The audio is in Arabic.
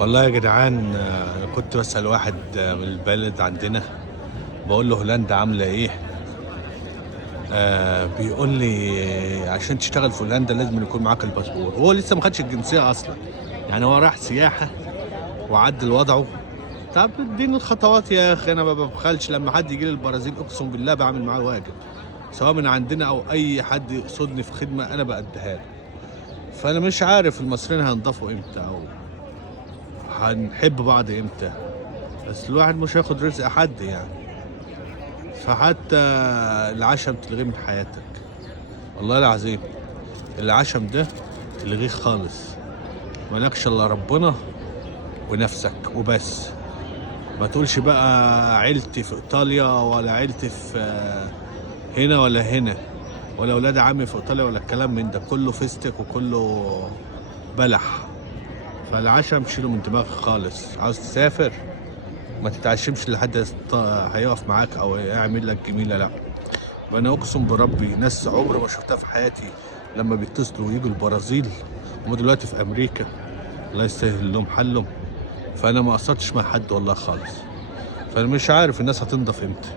والله يا جدعان، كنت بسأل واحد من البلد عندنا، بقول له هولندا عاملة ايه؟ بيقول لي عشان تشتغل في هولندا لازم يكون معاك الباسبور، وهو لسه ما خدش الجنسية أصلا. يعني هو راح سياحة وعدل وضعه. طب اديني الخطوات يا أخي، أنا ما ببخلش لما حد يجي لي البرازيل أقسم بالله بعمل معاه واجب، سواء من عندنا أو أي حد يقصدني في خدمة أنا بأديها له. فأنا مش عارف المصريين هينضفوا إمتى أو هنحب بعض إمتى، بس الواحد مش هياخد رزق حد يعني. فحتى العشم تلغيه من حياتك، والله العظيم العشم ده تلغيه خالص. مالكش الا ربنا ونفسك وبس. ما تقولش بقى عيلتي في ايطاليا ولا عيلتي في هنا ولا هنا ولا ولاد عمي في ايطاليا ولا الكلام من ده، كله فيستك وكله بلح. فالعشم شيله من دماغك خالص. عاوز تسافر ما تتعشمش لحد هيقف معاك او يعمل لك جميله، لا. وانا اقسم بربي ناس عمري ما شفتها في حياتي لما بيتصلوا ويجوا البرازيل، هم دلوقتي في امريكا، الله يسهل لهم حلهم. فانا ما قصرتش مع حد والله خالص. فانا مش عارف الناس هتنضف امتى.